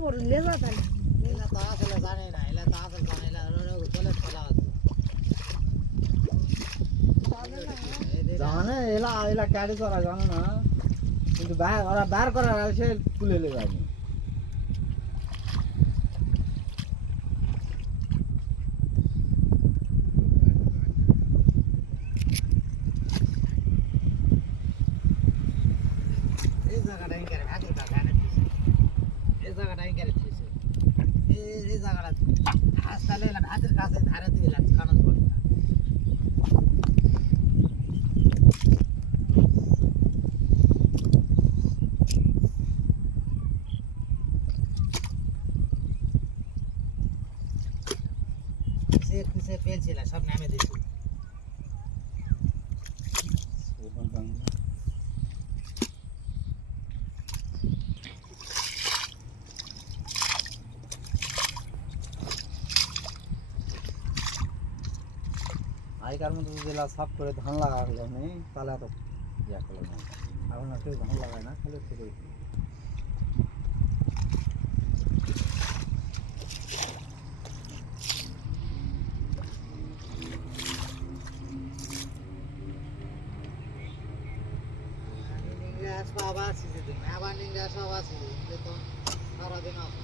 বড় লেজা তাই এলা তো আসলে জানে না এলা তো আসলে জানে না চলে চলা আছে জানে এলা এলা ক্যারি করা জানে না কিন্তু ওরা বার করার সে তুলে লে যায়নি এই জায়গাটা ইনকারে ভাগের বাগানে এই জায়গাটা ইনকারে দিয়েছে এই জায়গাটা হাসপাতালে এলা ভাতের কাছে ধারে দিয়ে লাগছে কারণ পড়ে সে ফেলছিল সব নামে দিয়েছে আগেকার মতো জেলা সাফ করে ধান লাগালো নেই তাহলে এত ইয়া করলো না এখন আর কেউ ধান লাগায় না খালি একটু করে আবার সিজে দিন আবার নিঙ্গা সব আছে তো সারাদিন আছে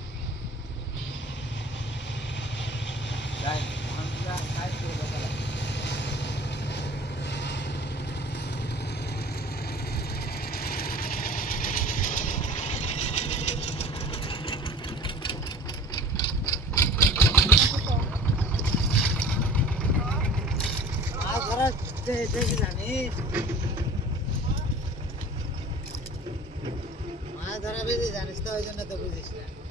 যাই ধানটা সাইড করে দেখালাম মাছ ধরা দেখি জানিস মাছ ধরা বেশি জানিস তো ওই জন্য তো বুঝিস না